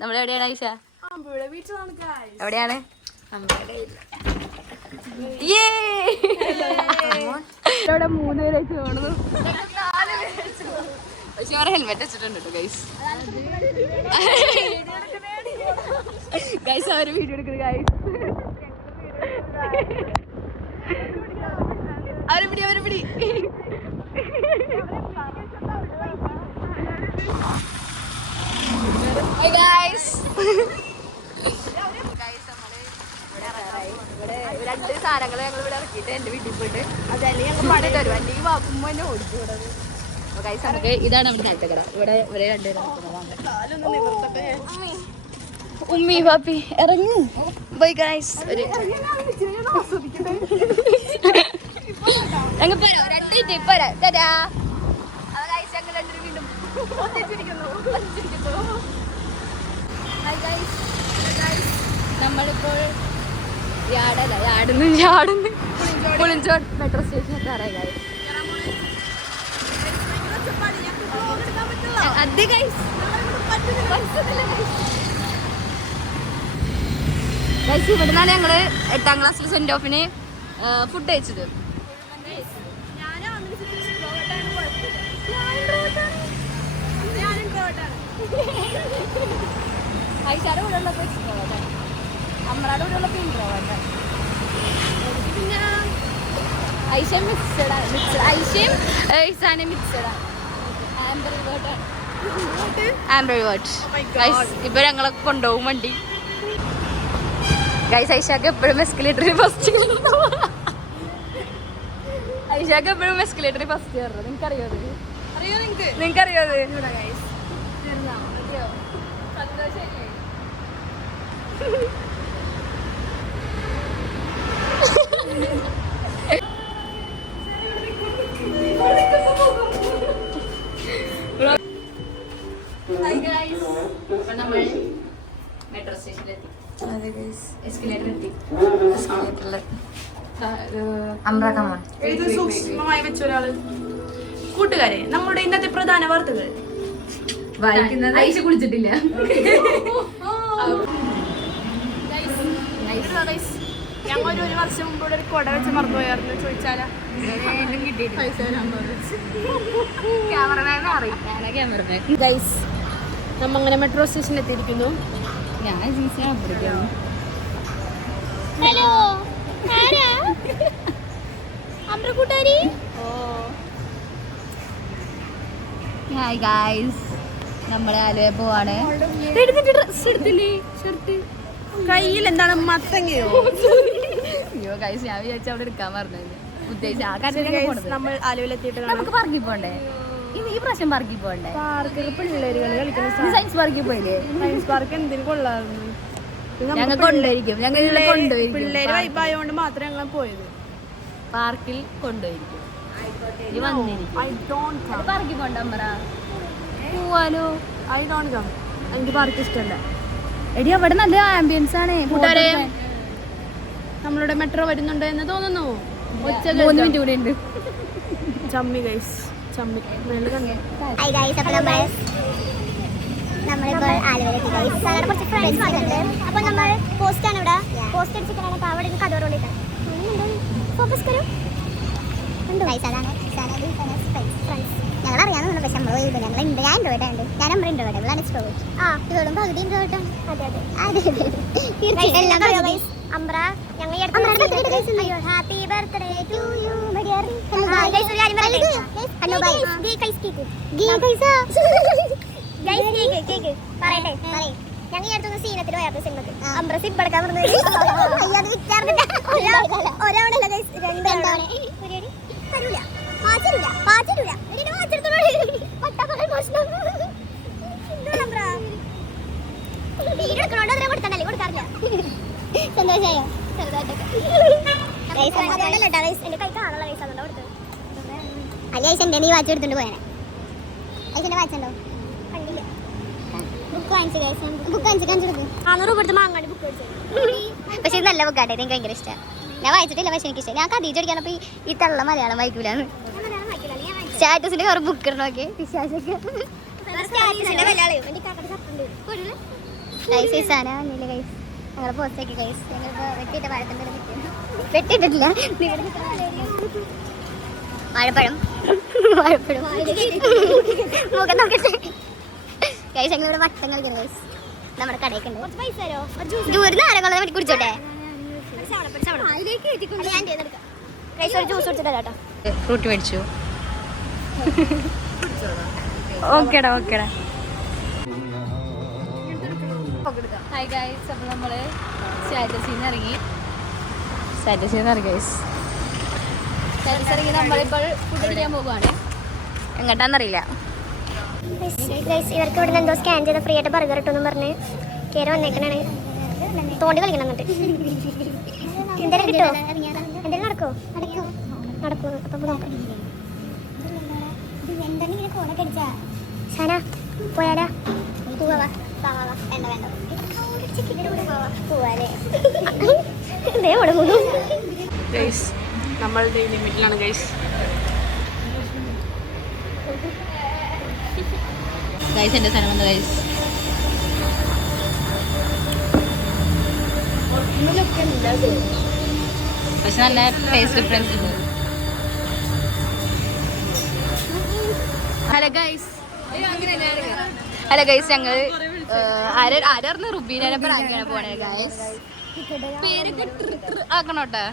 നമ്മളെവിടെയാണ് ഐഷ? എവിടെയാണ്? ഇവിടെ 3 പേര് വെച്ച് കാണുന്നു. പക്ഷെ അവരെ ഹെൽമെറ്റ് വെച്ചിട്ടുണ്ട് കേട്ടോ ഗൈസ്. ഗൈസ് അവര് വീഡിയോ എടുക്കുന്നത് ഗൈസ്. അവരെ പിടി. Hey guys. ഇവിടെ 2 സാധനങ്ങൾ ഞങ്ങൾ ഇവിടെ ഇറക്കിയിട്ട് എൻ്റെ വീട്ടിൽ പോയിട്ട് അതല്ലെങ്കിൽ ഞങ്ങൾ പണി തരും, അല്ലെങ്കിൽ വാക്കുമ്പോൾ തന്നെ ഓടിച്ചു വിടുന്നത്. അപ്പോൾ ഗൈസ് നമുക്ക് ഇതാണ് നമ്മുടെ നാട്ടക്കട. ഇവിടെ 2 ഉമ്മി പാപ്പി ഇറങ്ങി ബൈ ഗൈസ്. ഞങ്ങൾ പോരാ 2 മിനിറ്റ് പോരാ തരാ. അത് ഗൈസ് ഞങ്ങൾ 2 വീണ്ടും നമ്മളിപ്പോൾ പുളിഞ്ചോട് മെട്രോ സ്റ്റേഷൻ എത്താറായി ഗൈസ്. അത് ഗൈസ് ഗൈസ് ഇവിടുന്നാണ് ഞങ്ങള് 8ാം ക്ലാസ്സിൽ സെന്റ് ഓഫിന് ഫുഡ് കഴിച്ചത്. ഐഷാടെ കൂടെ ഉള്ളപ്പോൾ എക്സ്ട്രോവേർട്ടാണ്, അമ്മയുടെ കൂടെ ഉള്ളപ്പോൾ ഇൻട്രോവേർട്ടാണ്. പിന്നെ ഐഷയും മിക്സഡാണ്. ഐഷയും ഇസാനും മിക്സഡാണ്. ആംബർവേർട്ട് ഗൈസ്. ഇപ്പൊ ഞങ്ങളൊക്കെ കൊണ്ടുപോകും വണ്ടി ഗൈസ്. ഐഷാക്ക് എപ്പോഴും എസ്കലേറ്ററിൽ ഫസ്റ്റ് കയറുന്നത്. നിങ്ങൾക്കറിയോ? സന്തോഷല്ലേ? നമ്മൾ മെട്രോ സ്റ്റേഷനിലെത്തി. സൂക്ഷ്മമായി വെച്ച ഒരാള്. കൂട്ടുകാരെ, നമ്മുടെ ഇന്നത്തെ പ്രധാന വാർത്തകൾ വായിക്കുന്നത്. ഐഷ കുളിച്ചിട്ടില്ല. ഞങ്ങൾ 1 വർഷം മുമ്പ് ഒരു കൊട വെച്ച് മറന്നുപോയായിരുന്നു. ചോദിച്ചാലാ ഗൈസ്, നമ്മ അങ്ങനെ മെട്രോ സ്റ്റേഷനിൽ എത്തിയിരിക്കുന്നു. ഹലോ കൂട്ടുകാരി. ഹായ് ഗൈസ്, നമ്മളെ ആലുവ പോവാണ്. കയ്യിൽ എന്താണ് മത്തങ്ങയോ? അയ്യോ ഗൈസ്, ഞാൻ വിചാരിച്ചു അവിടെ എടുക്കാൻ പറഞ്ഞത്. നമ്മൾ ആലുവയിലെത്തിയിട്ട് നമുക്ക് പാർക്കിൽ പോണ്ടേ? ഈ പ്രാവശ്യം പാർക്കിൽ പോണ്ടേ? പാർക്കിൽ പിള്ളേരുകൾ കളിക്കുന്ന സയൻസ് പാർക്കിൽ പോയില്ലേ? സയൻസ് പാർക്ക് എന്തിനു കൊള്ളായിരുന്നു. ഞങ്ങൾ കൊണ്ടുപോയിരിക്കും. പിള്ളേര് വൈബായോണ്ട് മാത്രമേ ഞങ്ങൾ പോയത്. പാർക്കിൽ കൊണ്ടുപോയിരിക്കും. പാർക്കിൽ പോണ്ട പോവാലോ. എനിക്ക് പാർക്ക് ഇഷ്ടമല്ല. എടി അവിടെ നല്ല ആംബിയൻസ് ആണ്. കൂട്ടുകാരെ, നമ്മളുടെ മെട്രോ വരുന്നുണ്ട് എന്ന് തോന്നുന്നു. 3 മിനിറ്റ് കൂടെ ഉണ്ട്. ചമ്മി ഗൈസ്, ചമ്മി. നമ്മളിപ്പോൾ ആലുവയിലെത്തി ഗൈസ്. ഞങ്ങളുടെ കുറച്ച് ഫ്രണ്ട്സ് വന്നിട്ടുണ്ട്. അപ്പോൾ നമ്മൾ പോസ്റ്റാണ് ഇവിടെ പോസ്റ്റ് അടിച്ചിട്ടാണ്. അപ്പോൾ അവിടെ കഥ കൊണ്ടിട്ടാണ് ഫോക്കസ് കരും ഗൈസ്. അതാണ് ഫ്രണ്ട്സ്. ഞങ്ങൾ അറിയാവുന്ന പക്ഷെ നമ്മൾ പോയില്ല. ഞങ്ങളുണ്ട്. ഞാൻ ഇൻട്രോവേർട്ടാണ്. ഞാൻ അമ്മ ഇൻട്രോവേർട്ട്. ഇവളാണ് എക്സ്ട്രോവേർട്ട്. ഇവളും പകുതി ഇൻട്രോവേർട്ടാണ്. അതെ എല്ലാം പറയാം ഗൈസ്. അമ്പ്ര ഞങ്ങൾ happy birthday to you my dear. Guys ഒരു കാര്യം പറയട്ടെ. Hello bye guys cake cake പറയട്ടെ. ഞങ്ങൾ ഈ അടുത്തൊന്ന് സീനത്തിൽ പോയായിരുന്നു സിനിമക്ക്. അമ്പ്ര സിപ്പ് എടുക്കാൻ പറഞ്ഞു. അത് വിറ്റാറില്ല. ഒരാളല്ല ഗൈസ്, 2 ആളാണ്. തരൂല പാച്ചിരൂല കൊടുക്കാറില്ല. സന്തോഷമായോ? അല്ല ഐസന്റെ നീ വാച്ച് എടുത്തോണ്ട് പോയാനെ. ഐസന്റെ വാച്ചുണ്ടോ? കണ്ടില്ല. ബുക്ക് വാങ്ങിച്ചു. ബുക്ക് വാങ്ങിച്ചു 400 രൂപ കൊടുത്ത് മാങ്ങാണ്ട് ബുക്ക് വാങ്ങിച്ചു. പക്ഷെ ഇത് നല്ല ബുക്കാട്ടെ, എനിക്ക് ഭയങ്കര ഇഷ്ടമാണ്. ഞാൻ വായിച്ചിട്ടില്ല, പക്ഷെ എനിക്ക് ഇഷ്ടം. ഞാൻ കഥീച്ച് പഠിക്കാനപ്പോ ഈ തള്ള മലയാളം വായിക്കൂലെന്ന്. സ്റ്റാറ്റസിന്റെ കുറെ ബുക്ക് ഇടണോക്കെ വിശ്വാസൊക്കെ. ഗൈസ് ഈ സാധനം വന്നില്ല ഗൈസ്. ഞങ്ങൾ പോസ്റ്റ് ആക്കി ഗൈസ്. ഞങ്ങളിപ്പോൾ വെട്ടിയിട്ട പഴത്തിൻ്റെ വെട്ടിയിട്ടില്ല. വാഴപ്പഴം വാഴപ്പഴം മുഖം നോക്കട്ടെ ഗൈസ്. ഞങ്ങളിവിടെ വട്ടം കളിക്കണം ഗൈസ്. നമ്മുടെ കടയൊക്കെ ഉണ്ട്. ദൂരം ആരെങ്കിലും വേണ്ടി കുടിച്ചോട്ടെ. ഒരു ജ്യൂസ് കുടിച്ചിട്ടാ കേട്ടോ. ഫ്രൂട്ട് മേടിച്ചു. ഓക്കേടാ ഓക്കേടാ. ഹായ് ഗൈസ്, അപ്പോൾ നമ്മൾ സ്റ്റാറ്റസിൽ നിന്ന് ഇറങ്ങി ഗൈസ്. സ്റ്റാറ്റസ് ഇറങ്ങി നമ്മളിപ്പോൾ ഫുഡ് അടിക്കാൻ പോകുവാണ്. എങ്ങോട്ടാന്നറിയില്ല. ഇവർക്ക് ഇവിടെ എന്തോ സ്കാൻ ചെയ്ത ഫ്രീ ആയിട്ട് ബർഗർ ഇട്ടെന്നും പറഞ്ഞ് കയറി വന്നേക്കണാണ്. തോണ്ടി കളിക്കണം എന്നിട്ട് എന്തെങ്കിലും കിട്ടുമോ? എന്തെങ്കിലും നടക്കുമോ? നടക്കൂ. അപ്പം നോക്കാം. ഷാന പോയാലാ? നമ്മളുടെ ലിമിറ്റിലാണ് ഗൈസ്. ഗൈസ് എൻ്റെ സ്ഥലം വന്നു ഗൈസ്. പക്ഷെ നല്ല ടേസ്റ്റ് ഡിഫറൻസ് ഉണ്ട്. ഹലോ ഗൈസ്, ഞങ്ങൾ ആരായിരുന്നു റുബീനെ അങ്ങനെ പോണേ ഗൈസ്. പേരൊക്കെ ആക്കണോട്ടെ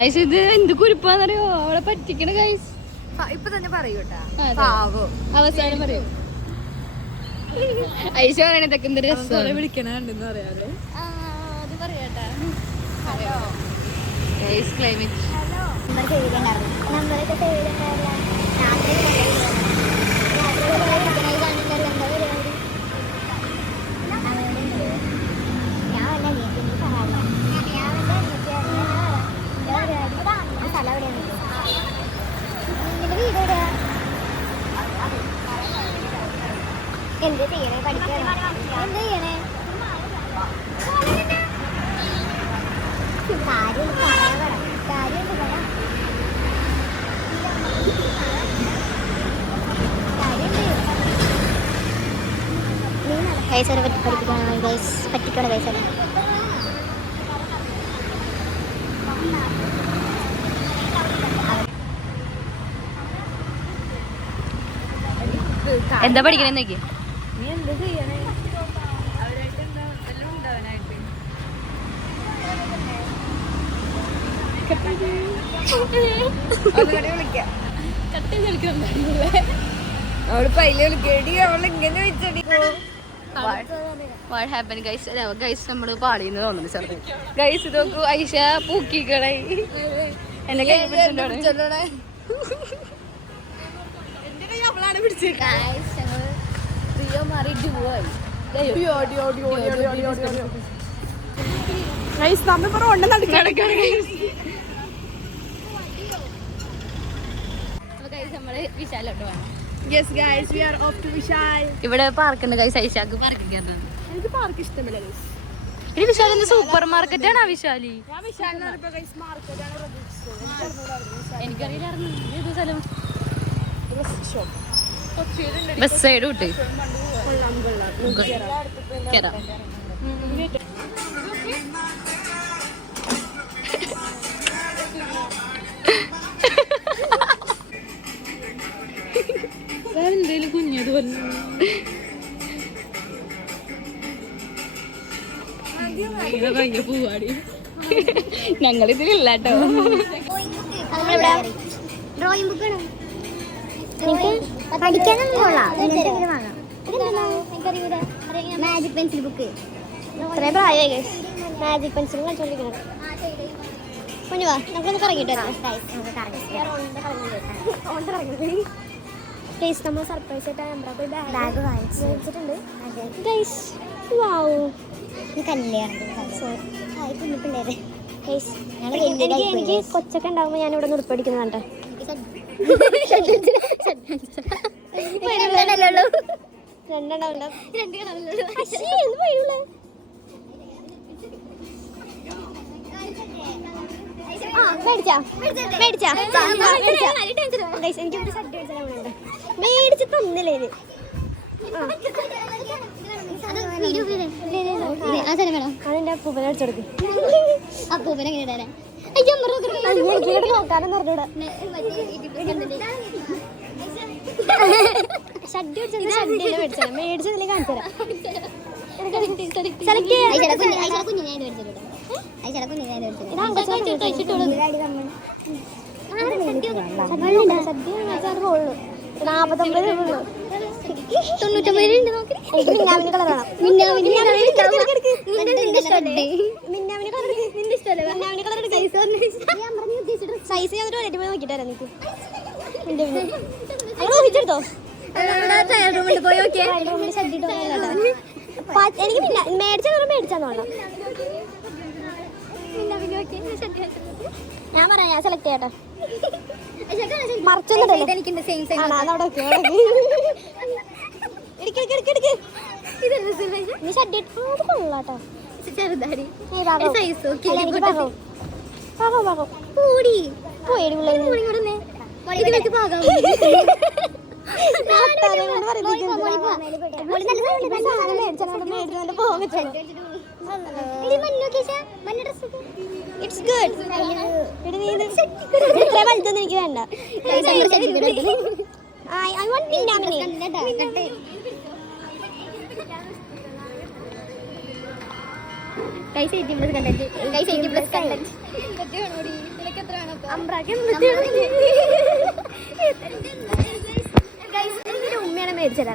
ഗൈസ്. ഇത് എന്ത് കുരിപ്പാന്നറിയോ? അവളെ പറ്റിക്കണ ഗൈസ്. ഇപ്പൊ തന്നെ പറയൂട്ടാ, അവസാനം പറയൂ. ഐശ പറയണ ഇതൊക്കെ എന്ത് രസം വിളിക്കണെന്ന് പറയാതെ അത് പറയാട്ടാ. ക്ലൈമറ്റ് എന്ത് ചെയ്യണേ? പഠിക്കണോ? എന്ത് ചെയ്യണേ? കാര്യം പൈസ പഠിപ്പിക്കണം ഗൈസ്. പറ്റിക്കണം പൈസ. എന്താ പഠിക്കണേന്നേക്ക്? നീ എന്ത് ചെയ്യണേ? അവരായിട്ട് എന്താ എല്ലാം ഉണ്ടാവാനായിട്ട് അവള് പൈല വിളിക്കടി. അവളിങ്ങനെ വെച്ചടി. ഗൈസ് നമ്മള് പാളിന്ന് തോന്നുന്നു ചെറുത്. ഗൈസ് ഇത് നോക്കൂ, ഐഷ പൂക്കിക്കളെ എന്നെ കൈ പിടിച്ചോണ്ടോടെ. വിശാലോട്ട് വേണം. Yes guys, we are off to Vishal. ഇവിടെ പാർക്കുണ്ട് ഗൈസ്. ഐഷാക്ക് പാർക്കിൽ കയറണം. എനിക്ക് പാർക്ക് ഇഷ്ടമില്ല ഗൈസ്. ഇത് വിശാൽ സൂപ്പർ മാർക്കറ്റ് ആണ്. വിശാലി ഞാൻ വിശാലിനാണ് ഗൈസ് മാർക്കറ്റാണ് പ്രതീക്ഷിച്ചത്. എനിക്കറിയില്ലായിരുന്നു ഏത് സ്ഥലം. ഷോപ്പ് ബസ് സൈഡ് വിട്ട് കേറാം. എന്തേലും കുഞ്ഞത് പൂവാടി. ഞങ്ങളിതിലില്ല കേട്ടോ. ഡ്രോയിങ് ബുക്കാണ്. പഠിക്കാനൊന്നും കൊള്ളാം. Magic pencil book. ഇത്രയും പ്രായമായി ഗൈസ്. Magic pencil കളിച്ചോണ്ടിരിക്കുന്നത്. കുഞ്ഞു വാ, നമുക്കൊന്ന് കറങ്ങിട്ട് ഗൈസ്. നമ്മൾ സർപ്രൈസ് ആയിട്ട് അമ്പ്രാക്ക് ഒരു ബാഗ് വാങ്ങിച്ചിട്ടുണ്ട് ഗൈസ്. വാവ്, കുഞ്ഞു പിള്ളേരെ ഗൈസ്. എനിക്ക് കൊച്ചൊക്കെ ഉണ്ടാകുമ്പോൾ ഞാൻ ഇവിടെ ഉടുപ്പടിക്കുന്നുണ്ട്. മേടിച്ച് തന്നില്ലേ? അതിന്റെ അപ്പൂപ്പനെ അടിച്ചെടുക്കും. അപ്പൂപ്പനെ എങ്ങനെ ഇടാനാ? നോക്കാനും പറഞ്ഞൂടാ. ഷഡ്ഡി മേടിച്ചത് മേടിച്ചതില്ലേ കാണിച്ചു തരാം. സൈസ് നോക്കിട്ട് വരാം. നിനക്ക് ഊഹിച്ചെടുത്തോ? എനിക്ക് പിന്നെ മേടിച്ചാന്നോളാം. ഞാൻ പറയാം, ഞാൻ സെലക്ട് ചെയ്യട്ടെ. മറച്ചൊന്നും നീ ഷഡ്ഡി കൊള്ളാട്ടോ. It's good. എനിക്ക് വേണ്ട. I want മിന്നാമിനി. Guys 18+ content. Guys 18+ content. Guys ഇതിന്റെ ഉമ്മയാണ് മേടിച്ചത്.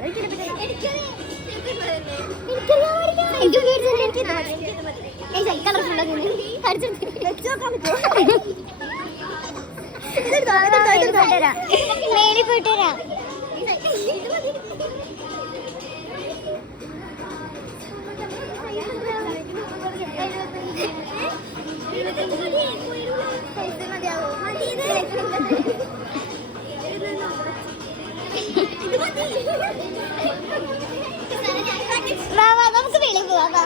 നമുക്ക് വെളിയിൽ പോവാം.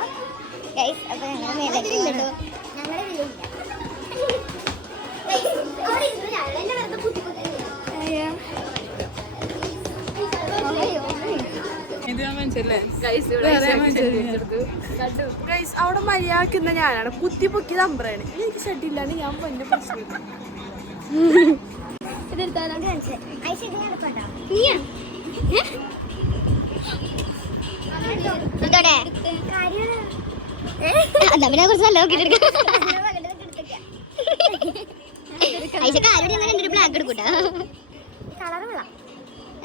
അപ്പൊ അവിടെ മര്യാദക്കുന്ന ഞാനാണ് കുത്തി പൊക്കിയത് അമ്പ്രാണ്. എനിക്ക് ഷഡ്ഡില്ലാണ്ട് ഞാൻ പൊന്നെ പ്രശ്നം.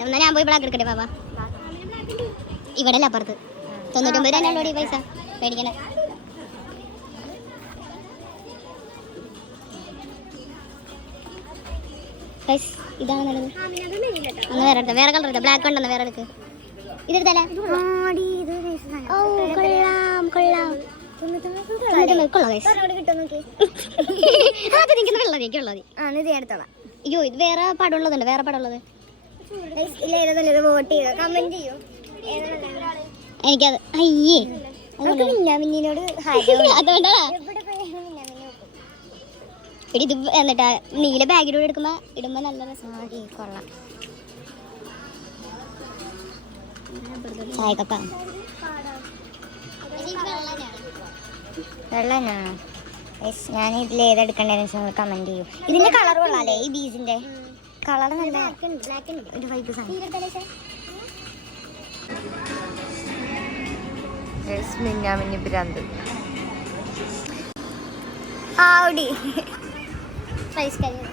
എന്നാ ഞാൻ പോയി ബ്ലാക്ക് എടുക്കട്ടെ പാപ്പ. ഇവിടെ അല്ല അപ്പുറത്ത് 99 രൂപ ഈ പൈസ മേടിക്കണേ. ഇതാണ് നല്ലത്. ഒന്ന് വേറെ എടുത്ത വേറെ കളർ എടുത്ത ബ്ലാക്ക് ഉണ്ടെന്ന് വേറെ എടുക്ക്. ഇതെടുത്തല്ലേ? ഓ കൊള്ളാം കൊള്ളാം. അയ്യോ ഇത് വേറെ പടമുള്ളതുണ്ട്. വേറെ പടമുള്ളത് എനിക്കത് അയ്യേ മിന്നിനോട് അതുകൊണ്ടാ ഇത് എന്നിട്ടാ നീല ബാഗിലൂടെ എടുക്കുമ്പോ ഇടുമ്പോ നല്ല രസം. കൊള്ളാം. ചായക്കപ്പ വെള്ള തന്നെയാണോ? ഞാൻ ഇതിൽ ഏതെടുക്കണ്ടേന്ന് കമന്റ് ചെയ്യൂ. ഇതിന്റെ കളർ കൊള്ളാല്ലേ? ഈ ബീസിന്റെ കളർ നല്ല ഒരു വൈബ് സാധനം. മിന്നാമിന്നി ഭ്രാന്ത്. ആടി പ്രൈസ് കഴിഞ്ഞു.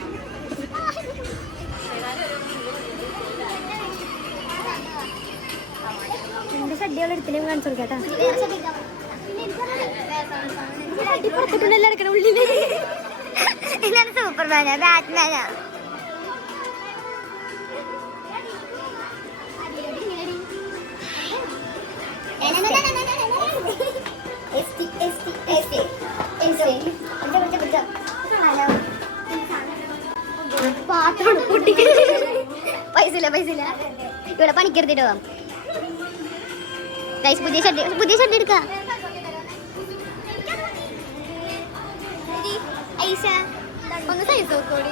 എന്റെ ഷഡ്ഡികൾ എടുത്തില്ലേ കാണിച്ചു കൊടുക്കാട്ടാ. സൂപ്പർമാനാ ബാറ്റ്മാനാ. പൈസ ഇല്ല ഇവിടെ പണിക്കെടുത്തിട്ട് പോവാം. പുതിയ ഷർട്ട് എടുക്കാം. ഒന്ന് സൈസ് നോക്കോടി.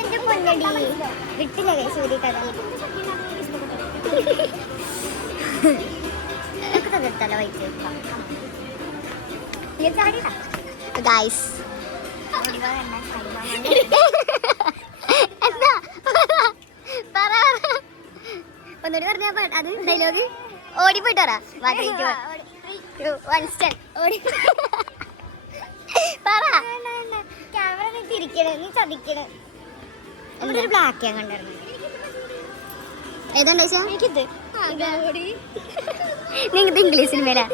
എന്റെ പൊന്നടി വിട്ടില്ല കൈ സൂര്യ കഥ. എടുത്തല്ലോ വൈറ്റ് ഗൈസ് എന്താ പറ ഒന്നുകൂടി പറഞ്ഞ അത് ഡയലോഗ് ഓടിപ്പോയിട്ട് പറ പറ ക്യാമറ നീ തിരിക്കണേ നീ ചതിക്കണേ ഒരു ബ്ലാക്ക് ഞാൻ കണ്ടായിരുന്നു ഏതാണ്ട് എനിക്കിത് നിങ്ങൾക്ക് ഇംഗ്ലീഷ് സിനിമയിലാ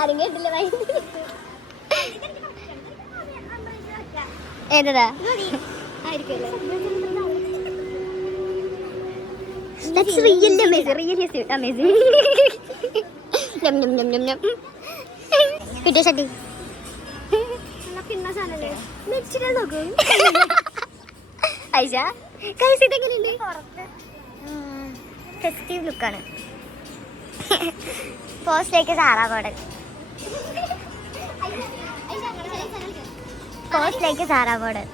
ആരും കേട്ടില്ല ഏതാ That's really amazing, really amazing. Yum yum yum yum yum. Video shot. Pinna channel. Nechira logo. Aisha, guys idengalinde? Festive look aanu. Post like Zara model. Post like Zara model.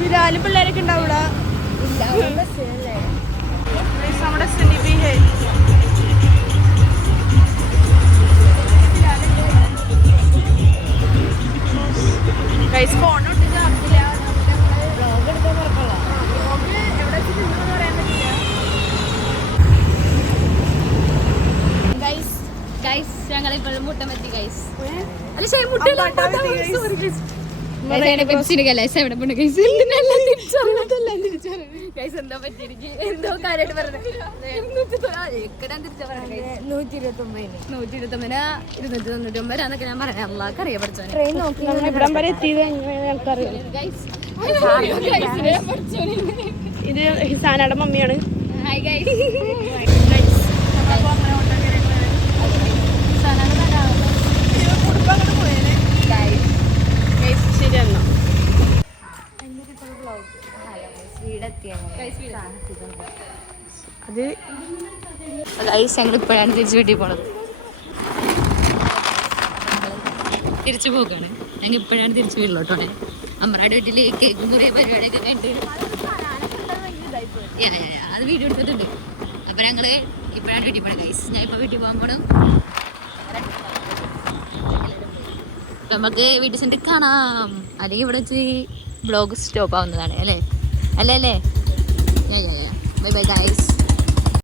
വിരാല് പിള്ളേരൊക്കെ ഉണ്ടാവൂടാ നമ്മുടെ phone ഞങ്ങളിപ്പോഴും മുട്ടമെത്തി guys അല്ല ശരി മുട്ട എന്താ പറ്റിയിരിക്കും എന്തോ കാര്യമായിട്ട് പറഞ്ഞത് 129 എന്നൊക്കെ ഞാൻ പറയാം അള്ളാഹ് അറിയാൻ പഠിച്ചോനെ ഇത് ഹിസാനയുടെ മമ്മിയാണ് ഹായ് ഗൈസ് ശരി എന്നാ അത് ഞങ്ങൾ ഇപ്പോഴാണ് തിരിച്ചു വീട്ടിൽ പോണത് തിരിച്ചു പോകാണ് ഞങ്ങൾ ഇപ്പോഴാണ് തിരിച്ചു വീട്ടിലോട്ടോണേ അമ്മയുടെ വീട്ടിൽ കേക്ക് മുറിയ പരിപാടിയൊക്കെ കണ്ട് അത് വീഡിയോ എടുത്തിട്ടുണ്ട് അപ്പൊ ഞങ്ങള് ഇപ്പോഴാണ് വീട്ടിൽ പോണേ ഗൈസ് ഞാൻ ഇപ്പൊ വീട്ടിൽ പോകാൻ പോണം നമുക്ക് വീട്ടിൽ ചെന്നിട്ട് കാണാം അല്ലെങ്കിൽ ഇവിടെ വെച്ച് ബ്ലോഗ് സ്റ്റോപ്പ് ആവുന്നതാണ് അല്ലേ അല്ലേ ബൈ ബൈ ഗൈസ്